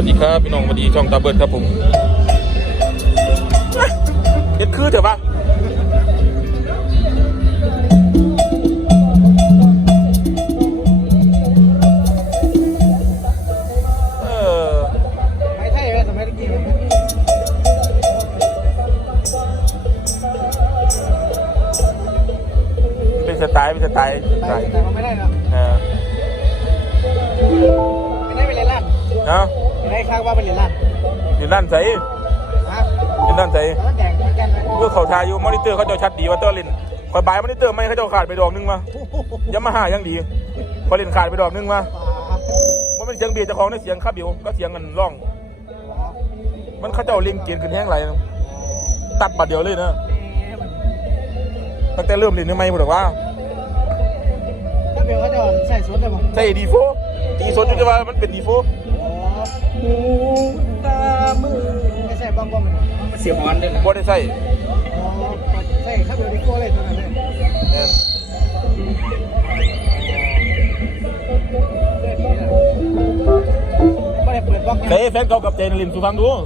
วัสดีครับพี่น้องสวัสดีช่องตาเบิร์ดครับผมอะเฮ็ดคือเถอะปะเออไม่ไทยไหมสมัยตะกี้ไหมเป็นสไตล์เป็นสไตล์สแต่ไตล์แต่เขาไม่ได้เนาะเออไม่ได้ไปเรียนร้านเนาะ ไม่ได้ข้างว่าไปเรียนร้านอยู่นั่นใส่ฮะอยู่นั่นใส่แล้วแดงเหมือนกันไหมเพื่อเขาทายอยู่มอนิเตอร์เขาเจ้าชัดดีว่าเตอร์ลินคอยบายมอนิเตอร์ไม่เขาเจ้าขาดไปดอกหนึงมาย้ำมาหายังดีพอเล่นขาดไปดอกหนึงมามันเป็นเสียงเบียร์เจ้าของในเสียงคาบิวก็เสียงเงินร้อง มันเขาเจ้าเล็งเกียนขึ้นแห้งไหลายตัดบัดเดียวเลยนะตั้งแต่เริ่มเล่นทำไมผมบอกว่าถ้าเป็นเขาจะใส่สวนได้ป่ะใช่ดีโฟตีสดอยู่แต่ว่ามันเป็นดีโฟ หูตามือไม่ใช่บ้องบ้องมันเสียบอลด้วยนะบ่ได้ใส่อ๋อใช่ถ้าเป็นดิโก้เลยตรงนั้นเลยแม่นไม่ได้เปิดบล็อกใส่แฟนเก่ากับเจนลินสู่ฟังดูว่า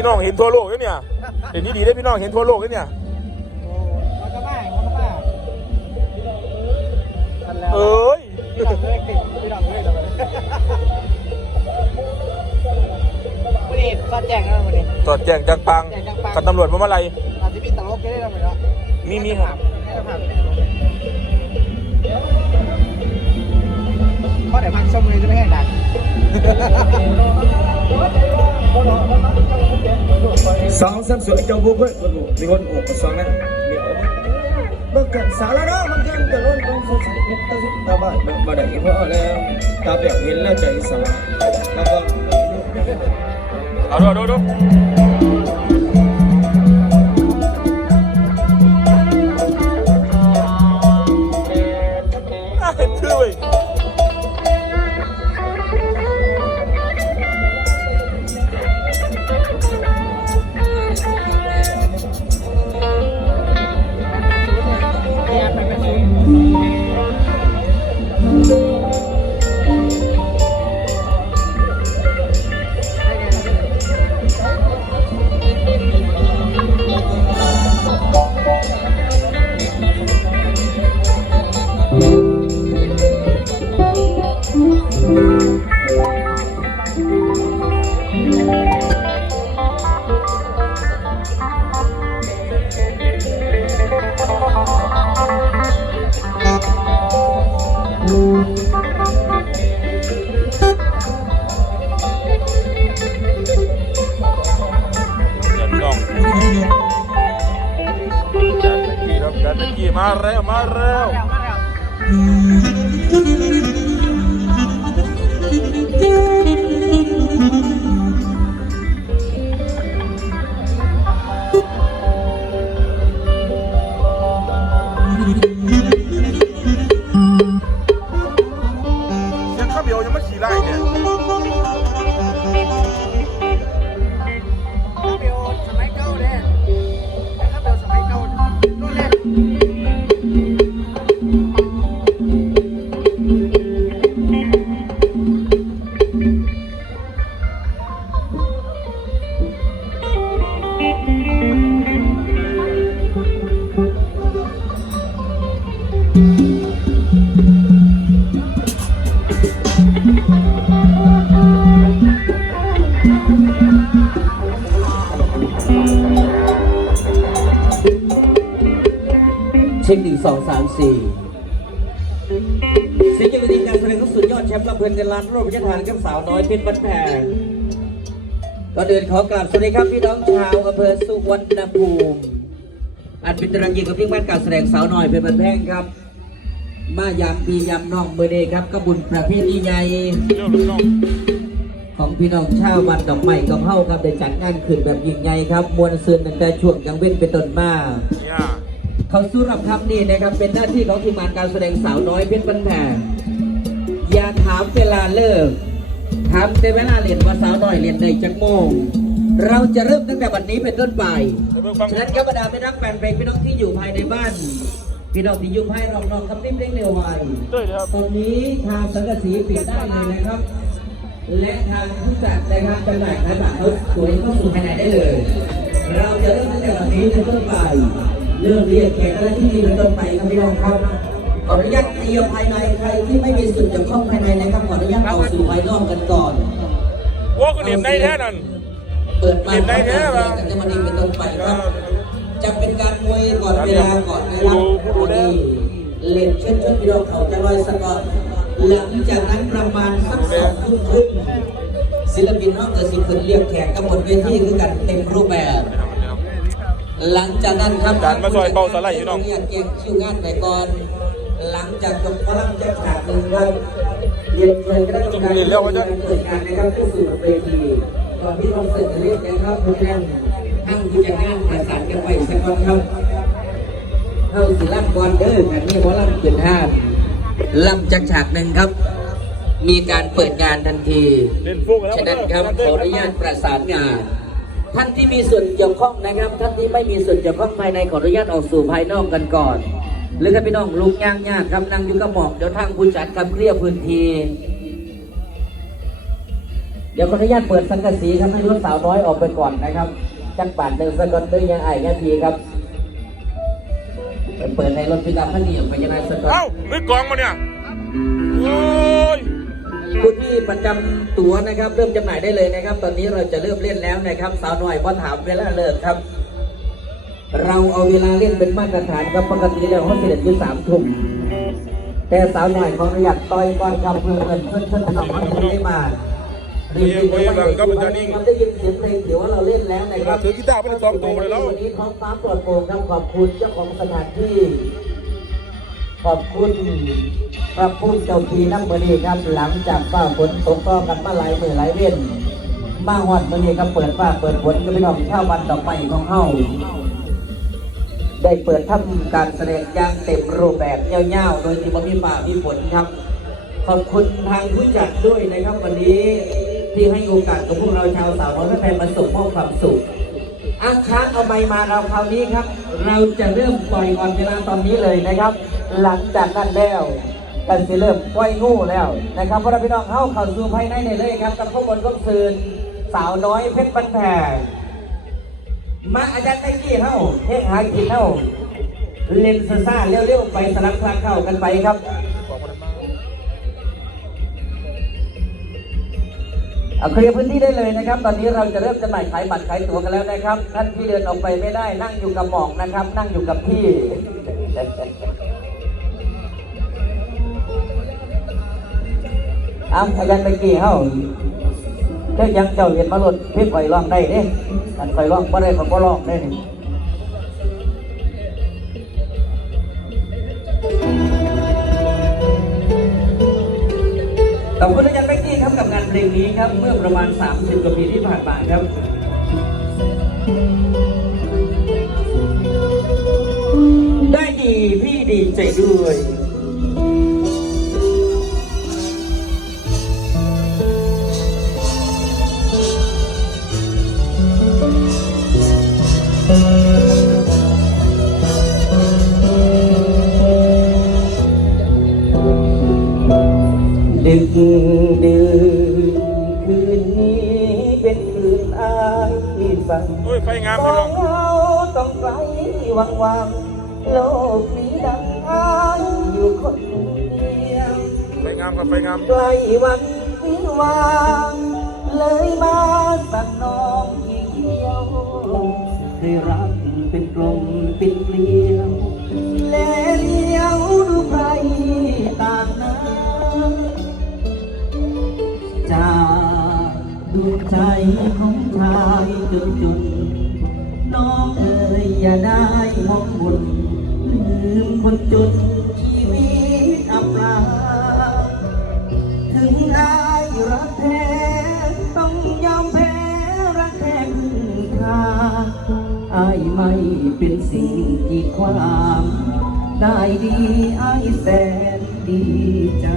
พี่น้องเห็นทั่วโลกแล้วเนี่ยเห็นดีๆได้พี่น้องเห็นทั่วโลกแล้วเนี่ยโอ้มันก็บ้ามันก็บ้าทันแล้วเอ้ยพี่ดังเลยติดพี่ดังเลยแล้วมันวันนี้ก็แจ้งแล้ววันนี้ตอดแจ้งจังปังแจ้งจังปังกับตำรวจมาเมื่อไหรอาจจะมีตลกก็ได้แล้วไหมเนาะมีมีครับ ให้สภาพเป็นตลกเพราะเดี๋ยวพักชมเลยจะไม่ให้ดังสองสามสวยเจ้าบุกเว้ย ตะกี้มาแล้วมาแล้ว มาแล้ว ช็คหนึ่งสองสามสี่สิ่งที่วิธีการแสดงสุดยอดแชมป์ลำเพลินกันล้านโรคพิจารณกับสาวน้อยเป็นบันแพงก่อนอื่นขอกราบสวัสดีครับพี่น้องชาวอำเภอสุวรรณภูมิ อันเป็นตรังยิงกับพี่บ้านการแสดงสาวน้อยเป็นบันแพงครับ มายามพียามน้องเบอร์เดย์ครับกบุญประเภทดีใหญ่ของพี่น้องชาวบ้านดอกไม้กับเฮาครับได้จัดงานขึ้นแบบยิ่งใหญ่ครับมวลซืนตั้งแต่ช่วงกลางเว้นเป็นต้นมา เขาสู้รับคำนี้นะครับเป็นหน้าที่ของทีมงานการแสดงสาวน้อยเพชรบันแพงอย่าถามเวลาเลิกถามแต่เวลาเรียนว่าสาวน้อยเรียนในจักโมง เราจะเริ่มตั้งแต่วันนี้เป็นต้นไปฉะนั้นครับบรรดาไม่รักแฟนเพลงพี่น้องที่อยู่ภายในบ้านพี่น้องที่อยู่ภายนอกน้องคำนิ่มเร่งเร็วไวตอนนี้ทางสังกะสีปิดได้เลยนะครับ และทางผู้จัดนะครับจำหน่ายขายบัตรเขาสวยเข้าสู่ภายในได้เลย เราจะเริ่มตั้งแต่วันนี้เป็นต้นไป เริ่มเรียกแขกและที่ดีเป็นต้นไปครับพี่น้องครับขออนุญาตเตรียมภายในใครที่ไม่มีส่วนเกี่ยวข้องภายในนะครับขออนุญาตเอาสู่ภายนอกกันก่อนโอ้ก็เหนียมได้แท้นั่นเปิดมาเห็นได้แน่คปะรับกันจะมาดีเป็นต้นไปครับ จะเป็นการมวยก่อนเวลาก่อนนะครับผู้ดูแลเล่นเช่นชนพี่น้องเขาจะลอยสกอตหลังจากนั้นประมาณสักสองทุ่มครึ่งศิลปินนอกจากสิขึ้นเรียกแขกกำหนดเวทีคือกันเต็มรูปแบบ หลังจากนั้นครับการมาซอยเบาสไลด์พี่น้องเรียกแขกคิวงานไปก่อน หลังจากจบพลังแจ็คฉากหนึ่งครับเรียนเชิญคณะกรรมการเปิดงานนะครับเข้าสู่เวทีก่อนที่คอนเสิร์ตจะเรียกนะครับทุกท่านทั้งผู้จัดงานประสานกันไปสักก่อนครับเข้าสิล่ำก่อนเด้อกันนี่เพราะล่ำเกินห้าล่ำจากฉากหนึ่งครับ มีการเปิดงานทันทีเล่นฟุกแล้วฉะนั้นครับขออนุญาตประสานงาน ท่านที่มีส่วนเกี่ยวข้องนะครับ ท่านที่ไม่มีส่วนเกี่ยวข้องภายในขออนุญาตออกสู่ภายนอกกันก่อน หรือถ้าพี่น้องลุกย่างยากครับนั่งอยู่กับหมอกเดี๋ยวทางผู้จัดคำเคลียร์พื้นที่เดี๋ยวขออนุญาตเปิดสังกะสีครับให้รถสาวน้อยออกไปก่อนนะครับจักบาทหนึ่งสกอตเตอร์ยังไอ้ยังทีครับเปิดในรถพิการท่านนี้ออกไปยังไงสกอตเอ้ามือกองมาเนี่ยโอ้ย ผู้ที่ประจำตั๋วนะครับ เริ่มจำหน่ายได้เลยนะครับ ตอนนี้เราจะเริ่มเล่นแล้วนะครับ สาวหน่อยพอถามเวลาเลิกครับ เราเอาเวลาเล่นเป็นมาตรฐานครับปกติแล้วเขาเสด็จอยู่สามทุ่มแต่สาวหน่อยของเราอยากต่อยก่อนครับเพื่อนเพื่อนเพื่อนเพื่อนทำให้ได้มาได้ยินเสียงเพลงถือว่าเราเล่นแล้วนะครับถือกีตาร์ไปสองตัวเลยแล้ววันนี้ท้องฟ้าปลอดโปร่งครับขอบคุณเจ้าของสถานที่ ขอบคุณพระผู้เจ้าทีน้ำมือนี้ครับ หลังจากฟ้าฝนตกก็กันมาหลายมือหลายเว้นมาหอดมือนี้ครับเปิดฟ้าเปิดฝนก็พี่น้องชาวบ้านดอกไม้ของเฮาได้เปิดทำการแสดงอย่างเต็มรูปแบบยาวๆโดยที่บ่มีฟ้ามีฝนครับ ขอบคุณทางผู้จัดด้วยนะครับวันนี้ที่ให้โอกาสกับพวกเราชาวสาวน้อยแพร่มาส่งมอบความสุขอาค้างเอาไม้มาเราคราวนี้ครับ เราจะเริ่มปล่อยก่อนเวลาตอนนี้เลยนะครับ หลังจากนั้นแล้วกันจะเริ่มปล่อยงูแล้วนะครับเพราะเราพี่น้องเข้าเข้าสู่ภายในได้เลยครับกับข้อบนก็ซืนสาวน้อยเพชรบันแพงมาอาจารย์ไต้กี้เข้าเทพหากินเข้าเล่นซ่าซ่าเร็วๆไปสลับคลักเข้ากันไปครับเอาเคลียร์พื้นที่ได้เลยนะครับ ตอนนี้เราจะเริ่มจำหน่ายขายบัตรขายตั๋วกันแล้วนะครับ ท่านที่เดินออกไปไม่ได้นั่งอยู่กับหมอกนะครับ นั่งอยู่กับที่ อ้ำอาจารย์ตะกี้เฮ้าเจ้ายังเจ้าเห็นมาหลดเพี่ไฟร้องได้เด้อันไฟร้องบ่ได้เขาก็ร้องได้นี่ขอบคุณอาจารย์เบกกี้ครับกับงานเพลงนี้ครับ เมื่อประมาณ 30กว่าปีที่ผ่านมาครับได้ดีพี่ดีใจด้วย โอ้ยไฟงามมพี่อน้องงเงาต้องไกลวังวังโลกนี้ดังอายอยู่คนเดียวไฟงามครับไฟงาม ใกล้วันวิวางเลยมาสั่งน้องที่เดียวให้รักเป็นกลมเป็นเกลียวและ ใจของชายจุนจุนน้องเอ๋ยอย่าได้มองบุญลืมคนจุนชีวิตอับปราถึงอายรักแท้ต้องยอมแพ้รักแท้พึ่งพาอายไม่เป็นสิ่งกีดความ ได้ดีอายแสนดีใจ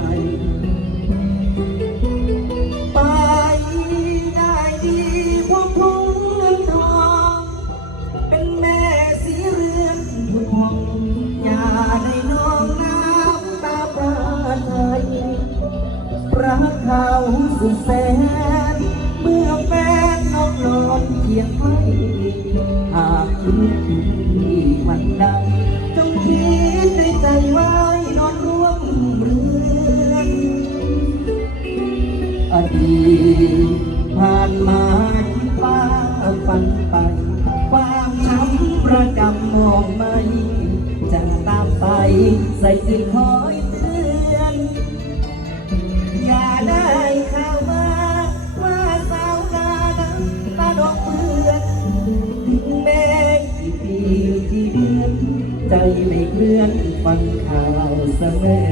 ว้หากคิดถึงอีกวันใดจงคิดในใจไว้นอนร่วมเรือนอดีตผ่านมาฟ้าฟันไปความช้ำประจำมองไม่จะตามไปใส่สิ่งคอยเตือนอย่าได้ ลื่อนฟังข่าวเสมอ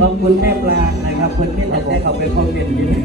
ขอบคุณแม่ปลานะครับเพื่อนที่ต่ได้เขาไปคอมเมนต์อยู่ใน